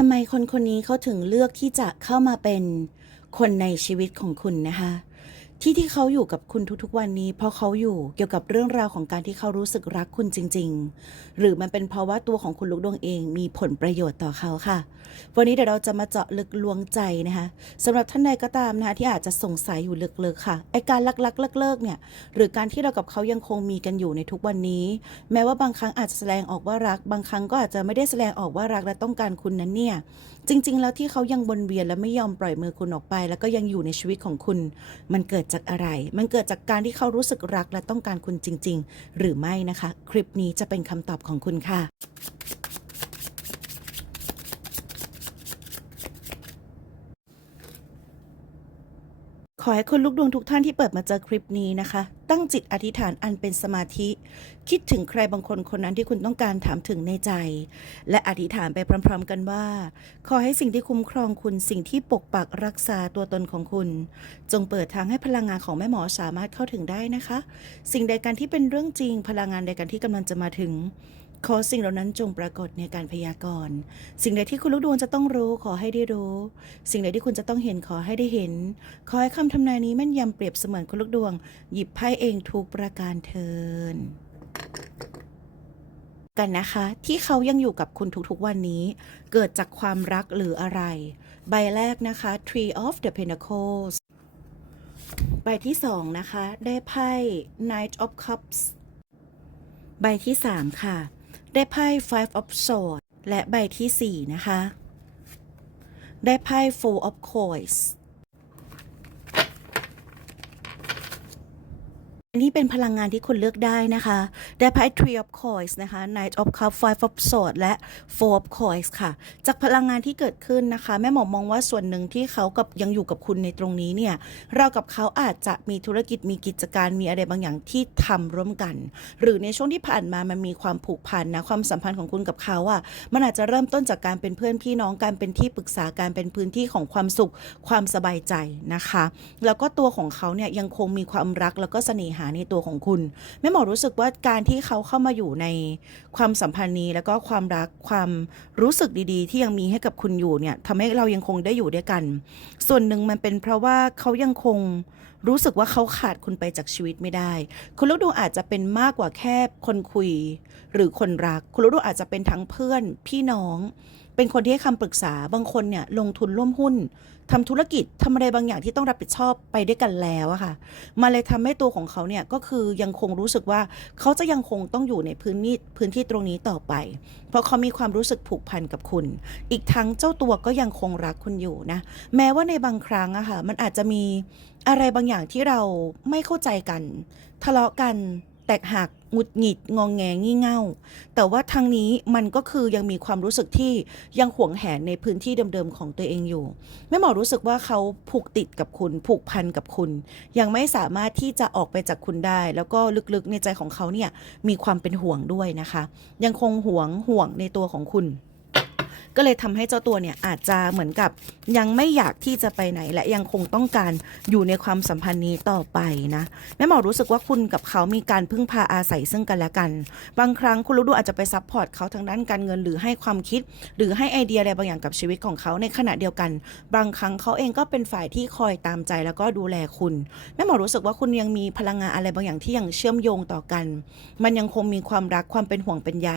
ทำไมคนคนนี้เขาถึงเลือกที่จะเข้ามาเป็นคนในชีวิตของคุณนะคะ ที่ที่เขาอยู่กับคุณทุกๆวันนี้ เพราะเขาอยู่เกี่ยวกับเรื่องราวของการที่เขารู้สึกรักคุณจริง ๆ หรือมันเป็นเพราะว่าตัวของคุณลูกดวงเองมีผลประโยชน์ต่อเขาค่ะ วันนี้เดี๋ยวเราจะมาเจาะลึกลวงใจนะคะสำหรับท่านใดก็ตามนะคะที่อาจจะสงสัยอยู่ลึกๆค่ะไอการลักๆเลิกๆเนี่ยหรือการที่เรากับเขายังคงมีกันอยู่ในทุกวันนี้ แม้ว่าบางครั้งอาจจะแสดงออกว่ารัก บางครั้งก็อาจจะไม่ได้แสดงออกว่ารักและต้องการคุณนั้นเนี่ยจริง ๆ แล้วที่เขายังวนเวียนและไม่ยอมปล่อยมือคุณออกไป แล้วก็ยังอยู่ในชีวิตของคุณมันเกิดจากอะไร มันเกิดจากการที่เขารู้สึกรักและต้องการคุณจริง ๆ หรือไม่นะคะ คลิปนี้จะเป็นคำตอบของคุณค่ะ อให้คุณลูกดวงทุกท่านที่เปิดมาเจอคลิปนี้นะคะ ตั้งจิตอธิษฐานอันเป็นสมาธิ คิดถึงใครบางคนคนนั้นที่คุณต้องการถามถึงในใจ และอธิษฐานไปพร้อม ๆ กันว่า ขอให้สิ่งที่คุ้มครองคุณสิ่งที่ปกปักรักษาตัวตนของคุณ จงเปิดทางให้พลังงานของแม่หมอสามารถเข้าถึงได้นะคะ สิ่งใดการที่เป็นเรื่องจริง พลังงานใดการที่กำลังจะมาถึง ขอสิ่งเหล่านั้นจงปรากฏในการพยากรณ์ สิ่งใดที่คุณลูกดวงจะต้องรู้ขอให้ได้รู้ สิ่งใดที่คุณจะต้องเห็นขอให้ได้เห็น ขอให้คำทำนายนี้แม่นยำเปรียบเสมือนคุณลูกดวง หยิบไพ่เองทุกประการเทินกันนะคะ ที่เขายังอยู่กับคุณทุกๆวันนี้ เกิดจากความรักหรืออะไร ใบแรกนะคะ Tree of the Pentacles ใบที่สองนะคะ ได้ไพ่ Knight of Cups ใบที่สามค่ะ ได้ไพ่ Five of Swords และใบที่สี่นะคะ ได้ไพ่ Four of Coins นนี้เป็นพลังงานที่คุณเลือกได้นะคะ ได้ไพ่ Three of Coins นะคะ Knight of Cups Five of Swords และ Four of Coins ค่ะ จากพลังงานที่เกิดขึ้นนะคะ แม่หมอมองว่าส่วนหนึ่งที่เขากับยังอยู่กับคุณในตรงนี้เนี่ย เรากับเขาอาจจะมีธุรกิจมีกิจการมีอะไรบางอย่างที่ทำร่วมกัน หรือในช่วงที่ผ่านมามันมีความผูกพันนะความสัมพันธ์ของคุณกับเขาอะ่ะมันอาจจะเริ่มต้นจากการเป็นเพื่อนพี่น้องการเป็นที่ปรึกษาการเป็นพื้นที่ของความสุขความสบายใจนะคะ แล้วก็ตัวของเขาเนี่ยยังคงมีความรักแล้วก็เสน่หาในตัวของคุณแม่หมอรู้สึกว่าการที่เขาเข้ามาอยู่ในความสัมพันธ์นี้แล้วก็ความรักความรู้สึกดีๆ ที่ยังมีให้กับคุณอยู่เนี่ยทำให้เรายังคงได้อยู่ด้วยกัน ส่วนหนึ่งมันเป็นเพราะว่าเขายังคงรู้สึกว่าเขาขาดคุณไปจากชีวิตไม่ได้ คุณลูกดวงอาจจะเป็นมากกว่าแค่คนคุย หรือคนรัก คุณลูกดวงอาจจะเป็นทั้งเพื่อนพี่น้อง เป็นคนที่ให้คำปรึกษาบางคนเนี่ยลงทุนร่วมหุ้น ทำธุรกิจทำอะไรบางอย่างที่ต้องรับผิดชอบไปด้วยกันแล้วอะค่ะมาเลยทำให้ตัวของเขาเนี่ยก็คือยังคงรู้สึกว่าเขาจะยังคงต้องอยู่ในพื้นที่พื้นที่ตรงนี้ต่อไป เพราะเขามีความรู้สึกผูกพันกับคุณ อีกทั้งเจ้าตัวก็ยังคงรักคุณอยู่นะ แม้ว่าในบางครั้งอะค่ะมันอาจจะมีอะไรบางอย่างที่เราไม่เข้าใจกัน ทะเลาะกัน แตกหักหงุดหงิดงองแงงี่เง่า แต่ว่าทางนี้มันก็คือยังมีความรู้สึกที่ยังหวงแหนในพื้นที่เดิมๆของตัวเองอยู่แม่หมอรู้สึกว่าเขาผูกติดกับคุณ ผูกพันกับคุณ ยังไม่สามารถที่จะออกไปจากคุณได้ แล้วก็ลึกๆในใจของเขาเนี่ยมีความเป็นห่วงด้วยนะคะ ยังคงห่วงห่วงในตัวของคุณ ก็เลยทำให้เจ้าตัวเนี่ยอาจจะเหมือนกับยังไม่อยากที่จะไปไหน และยังคงต้องการอยู่ในความสัมพันธ์นี้ต่อไปนะแม่หมอรู้สึกว่าคุณกับเขามีการพึ่งพาอาศัยซึ่งกันและกัน บางครั้งคุณลูกดูอาจจะไปซัพพอร์ตเขาทางด้านการเงินหรือให้ความคิด หรือให้ไอเดียอะไรบางอย่างกับชีวิตของเขาในขณะเดียวกัน บางครั้งเขาเองก็เป็นฝ่ายที่คอยตามใจแล้วก็ดูแลคุณแม่หมอรู้สึกว่าคุณยังมีพลังงานอะไรบางอย่างที่ยังเชื่อมโยงต่อกัน มันยังคงมีความรักความเป็นห่วงเป็นใย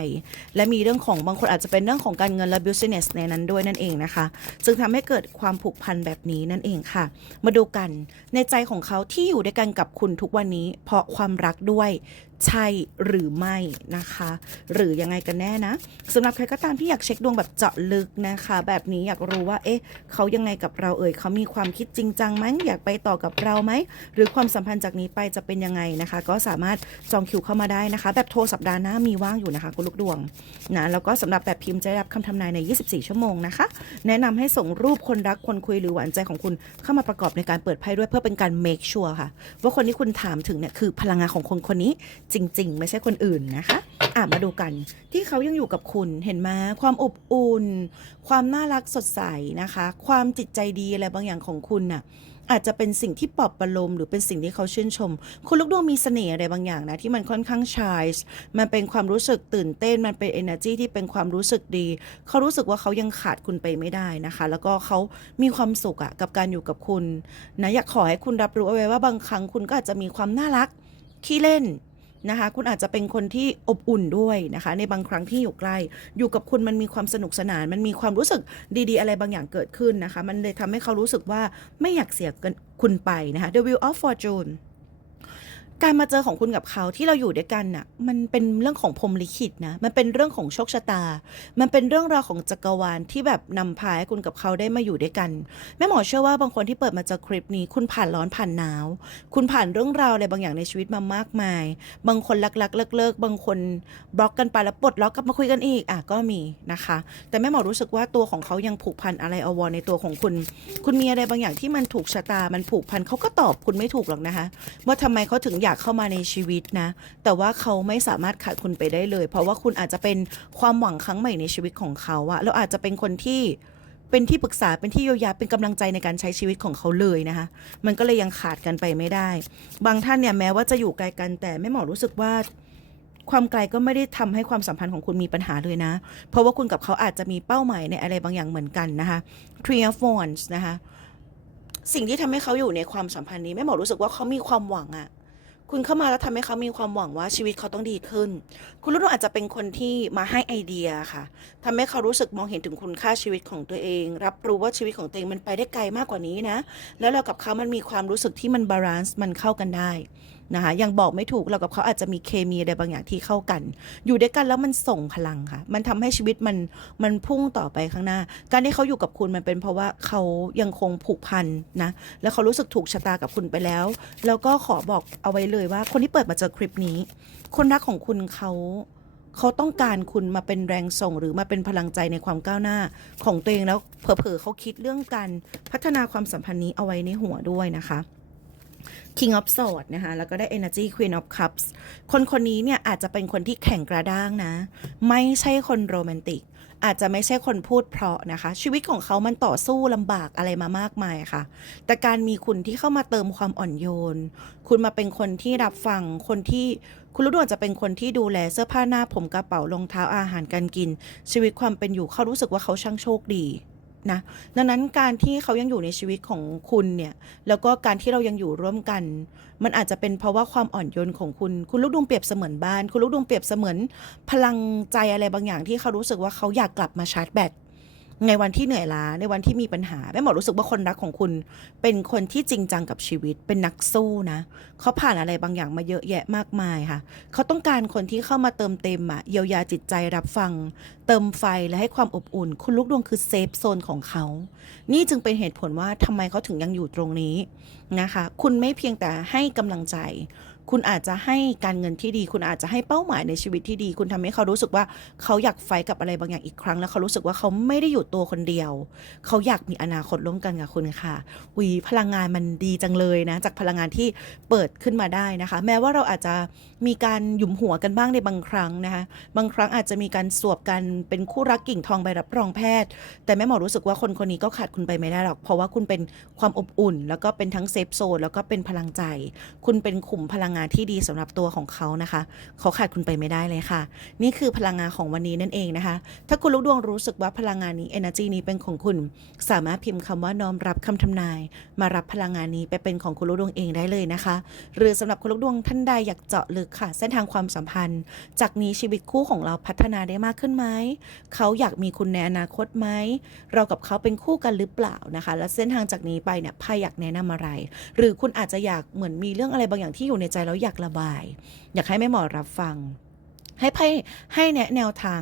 และมีเรื่องของบางคนอาจจะเป็นเรื่องของการเงินและ business ในนั้นด้วยนั่นเองนะคะ จึงทำให้เกิดความผูกพันแบบนี้นั่นเองค่ะ มาดูกันในใจของเขาที่อยู่ด้วยกันกับคุณทุกวันนี้ เพราะความรักด้วย ใช่หรือไม่นะคะ หรือยังไงกันแน่นะสำหรับใครก็ตามที่อยากเช็คดวงแบบเจาะลึกนะคะ แบบนี้อยากรู้ว่า เอ๊ะเขายังไงกับเราเอ่ยเขามีความคิดจริงจังไหมอยากไปต่อกับเราไหมหรือความสัมพันธ์จากนี้ไปจะเป็นยังไงนะคะ ก็สามารถจองคิวเข้ามาได้นะคะ แบบโทรสัปดาห์หน้ามีว่างอยู่นะคะคุณลูกดวงนะแล้วก็สำหรับแบบพิมพ์จะได้รับคำทำนายใน 24 ชั่วโมงนะคะ แนะนำให้ส่งรูปคนรักคนคุยหรือหวานใจของคุณเข้ามาประกอบในการเปิดไพ่ด้วยเพื่อเป็นการ make sure ค่ะ ว่าคนที่คุณถามถึงเนี่ยคือพลังงานของคนคนนี้จริง ๆ ไม่ใช่คนอื่นนะคะอะมาดูกันที่เขายังอยู่กับคุณเห็นไหมความอบอุ่น ความน่ารักสดใสนะคะ ความจิตใจดีอะไรบางอย่างของคุณน่ะอาจจะเป็นสิ่งที่ปลอบประโลมหรือเป็นสิ่งที่เขาชื่นชม คุณลูกดวงมีเสน่ห์อะไรบางอย่างนะ ที่มันค่อนข้างชายมันเป็นความรู้สึกตื่นเต้น มันเป็น energy ที่เป็นความรู้สึกดี เขารู้สึกว่าเขายังขาดคุณไปไม่ได้นะคะ แล้วก็เขามีความสุขอะกับการอยู่กับคุณนะอยากขอให้คุณรับรู้เอาไว้ว่าบางครั้งคุณก็อาจจะมีความน่ารักขี้เล่น นะคะ คุณอาจจะเป็นคนที่อบอุ่นด้วยนะคะ ในบางครั้งที่อยู่ใกล้ อยู่กับคุณมันมีความสนุกสนาน มันมีความรู้สึกดีๆ อะไรบางอย่างเกิดขึ้นนะคะ มันเลยทำให้เขารู้สึกว่าไม่อยากเสียกินคุณไปนะคะ The Wheel of Fortune การมาเจอของคุณกับเขาที่เราอยู่ด้วยกันน่ะ มันเป็นเรื่องของพรหมลิขิตนะ มันเป็นเรื่องของโชคชะตา มันเป็นเรื่องราวของจักรวาลที่แบบนำพาให้คุณกับเขาได้มาอยู่ด้วยกันแม่หมอเชื่อว่าบางคนที่เปิดมาเจอคลิปนี้ คุณผ่านร้อนผ่านหนาว คุณผ่านเรื่องราวอะไรบางอย่างในชีวิตมามากมาย บางคนรักๆเลิกๆบางคนบล็อกกันไปแล้วปลดล็อกกลับมาคุยกันอีกอะก็มีนะคะ แต่แม่หมอรู้สึกว่าตัวของเขายังผูกพันอะไรอวรในตัวของคุณ คุณมีอะไรบางอย่างที่มันถูกชะตา มันผูกพันเขาก็ตอบคุณไม่ถูกหรอกนะคะว่าทำไมเขาถึงอยากเข้ามาในชีวิตนะ แต่ว่าเขาไม่สามารถขาดคุณไปได้เลย เพราะว่าคุณอาจจะเป็นความหวังครั้งใหม่ในชีวิตของเขาอะแล้วอาจจะเป็นคนที่เป็นที่ปรึกษาเป็นที่เยียวยาเป็นกำลังใจในการใช้ชีวิตของเขาเลยนะคะ มันก็เลยยังขาดกันไปไม่ได้ บางท่านเนี่ยแม้ว่าจะอยู่ไกลกันแต่แม่หมอรู้สึกว่า ความไกลก็ไม่ได้ทำให้ความสัมพันธ์ของคุณมีปัญหาเลยนะ เพราะว่าคุณกับเขาอาจจะมีเป้าหมายในอะไรบางอย่างเหมือนกันนะคะ Three of Wands นะคะ สิ่งที่ทำให้เขาอยู่ในความสัมพันธ์นี้แม่หมอรู้สึกว่าเขามีความหวังอะ คุณเข้ามาแล้วทำให้เขามีความหวังว่าชีวิตเขาต้องดีขึ้น คุณรุ่นอาจจะเป็นคนที่มาให้ไอเดียค่ะทำให้เขารู้สึกมองเห็นถึงคุณค่าชีวิตของตัวเอง รับรู้ว่าชีวิตของตัวเองมันไปได้ไกลมากกว่านี้นะ แล้วเรากับเขามันมีความรู้สึกที่มันบาลานซ์มันเข้ากันได้ นะคะยังบอกไม่ถูกเรากับเขาอาจจะมีเคมีอะไรบางอย่างที่เข้ากัน อยู่ด้วยกันแล้วมันส่งพลังค่ะ มันทำให้ชีวิตมันมันพุ่งต่อไปข้างหน้า การที่เขาอยู่กับคุณมันเป็นเพราะว่าเขายังคงผูกพันนะแล้วเขารู้สึกถูกชะตากับคุณไปแล้ว แล้วก็ขอบอกเอาไว้เลยว่า คนที่เปิดมาเจอคลิปนี้ คนรักของคุณเขาเขาต้องการคุณมาเป็นแรงส่งหรือมาเป็นพลังใจในความก้าวหน้าของตัวเองแล้วเผลอๆเขาคิดเรื่องการพัฒนาความสัมพันธ์นี้เอาไว้ในหัวด้วยนะคะ King of Swords นะคะ แล้วก็ได้ Energy Queen of Cups คนคนนี้เนี่ยอาจจะเป็นคนที่แข็งกระด้างนะ ไม่ใช่คนโรแมนติก อาจจะไม่ใช่คนพูดเพราะนะคะ ชีวิตของเขามันต่อสู้ลำบากอะไรมามากมายค่ะ แต่การมีคุณที่เข้ามาเติมความอ่อนโยน คุณมาเป็นคนที่รับฟัง คนที่คุณรู้ด่วงจะเป็นคนที่ดูแลเสื้อผ้าหน้าผมกระเป๋ารองเท้าอาหารการกิน ชีวิตความเป็นอยู่เขารู้สึกว่าเขาช่างโชคดี นะดังนั้นการที่เขายังอยู่ในชีวิตของคุณเนี่ย แล้วก็การที่เรายังอยู่ร่วมกัน มันอาจจะเป็นเพราะว่าความอ่อนโยนของคุณ คุณลูกดวงเปรียบเสมือนบ้าน คุณลูกดวงเปรียบเสมือน พลังใจอะไรบางอย่างที่เขารู้สึกว่าเขาอยากกลับมาชาร์จแบต ในวันที่เหนื่อยล้าในวันที่มีปัญหาแม่หมอรู้สึกว่าคนรักของคุณ เป็นคนที่จริงจังกับชีวิต เป็นนักสู้นะเขาผ่านอะไรบางอย่างมาเยอะแยะมากมายค่ะเขาต้องการคนที่เข้ามาเติมเต็มอะเยียวยาจิตใจรับฟัง เติมไฟและให้ความอบอุ่น คุณลูกดวงคือเซฟโซนของเขานี่จึงเป็นเหตุผลว่าทำไมเขาถึงยังอยู่ตรงนี้นะคะ คุณไม่เพียงแต่ให้กำลังใจ คุณอาจจะให้การเงินที่ดี คุณอาจจะให้เป้าหมายในชีวิตที่ดี คุณทำให้เขารู้สึกว่าเขาอยากไฟกับอะไรบางอย่างอีกครั้ง แล้วเขารู้สึกว่าเขาไม่ได้อยู่ตัวคนเดียว เขาอยากมีอนาคตร่วมกันกับคุณค่ะวีพลังงานมันดีจังเลยนะ จากพลังงานที่เปิดขึ้นมาได้นะคะ แม้ว่าเราอาจจะมีการหยุมหัวกันบ้างในบางครั้งนะคะ บางครั้งอาจจะมีการสวบกันเป็นคู่รักกิ่งทองใบรับรองแพทย์ แต่แม่หมอรู้สึกว่าคนคนนี้ก็ขาดคุณไปไม่ได้หรอก เพราะว่าคุณเป็นความอบอุ่น แล้วก็เป็นทั้งเซฟโซนแล้วก็เป็นพลังใจ คุณเป็นขุมพลังงานที่ดีสำหรับตัวของเขานะคะ เขาขาดคุณไปไม่ได้เลยค่ะ นี่คือพลังงานของวันนี้นั่นเองนะคะ ถ้าคุณลูกดวงรู้สึกว่าพลังงานนี้ energy นี้เป็นของคุณ สามารถพิมพ์คำว่าน้อมรับคำทำนาย มารับพลังงานนี้ไปเป็นของคุณลูกดวงเองได้เลยนะคะ หรือสำหรับคุณลูกดวงท่านใดอยากเจาะลึกค่ะ เส้นทางความสัมพันธ์ จากนี้ชีวิตคู่ของเราพัฒนาได้มากขึ้นไหมเขาอยากมีคุณในอนาคตไหมเรากับเขาเป็นคู่กันหรือเปล่านะคะ และเส้นทางจากนี้ไปเนี่ยไพ่อยากแนะนำอะไร หรือคุณอาจจะอยากเหมือนมีเรื่องอะไรบางอย่างที่อยู่ในใจแล้วอยากระบาย อยากให้แม่หมอรับฟัง ให้ไพ่ให้แนะแนวทาง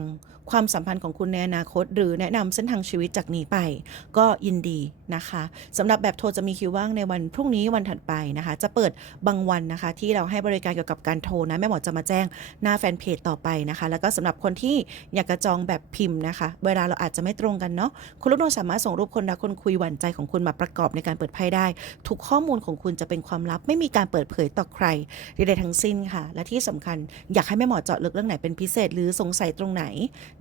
ความสัมพันธ์ของคุณในอนาคต หรือแนะนำเส้นทางชีวิตจากนี้ไป ก็ยินดี นะคะสำหรับแบบโทรจะมีคิวว่างในวันพรุ่งนี้วันถัดไปนะคะ จะเปิดบางวันนะคะ ที่เราให้บริการเกี่ยวกับการโทรนะแม่หมอจะมาแจ้งหน้าแฟนเพจต่อไปนะคะ แล้วก็สำหรับคนที่อยากจะจองแบบพิมพ์นะคะ เวลาเราอาจจะไม่ตรงกันเนาะคุณลูกดวงสามารถส่งรูปคนรักคนคุยหวานใจของคุณมาประกอบในการเปิดไพ่ได้ทุกข้อมูลของคุณจะเป็นความลับ ไม่มีการเปิดเผยต่อใครใดๆทั้งสิ้นค่ะ และที่สำคัญอยากให้แม่หมอเจาะลึกเรื่องไหนเป็นพิเศษ หรือสงสัยตรงไหน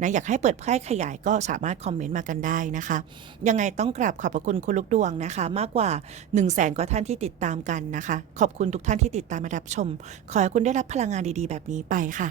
นะอยากให้เปิดไพ่ขยายก็สามารถคอมเมนต์มากันได้นะคะ ยังไงต้องกราบขอบพระคุณคุณลูกดวงนะคะ มากกว่า 1 0 0 0 0แสนกว่าท่านที่ติดตามกันนะคะ ขอบคุณทุกท่านที่ติดตามมารับชม ขอให้คุณได้รับพลังงานดีๆ แบบนี้ไปค่ะ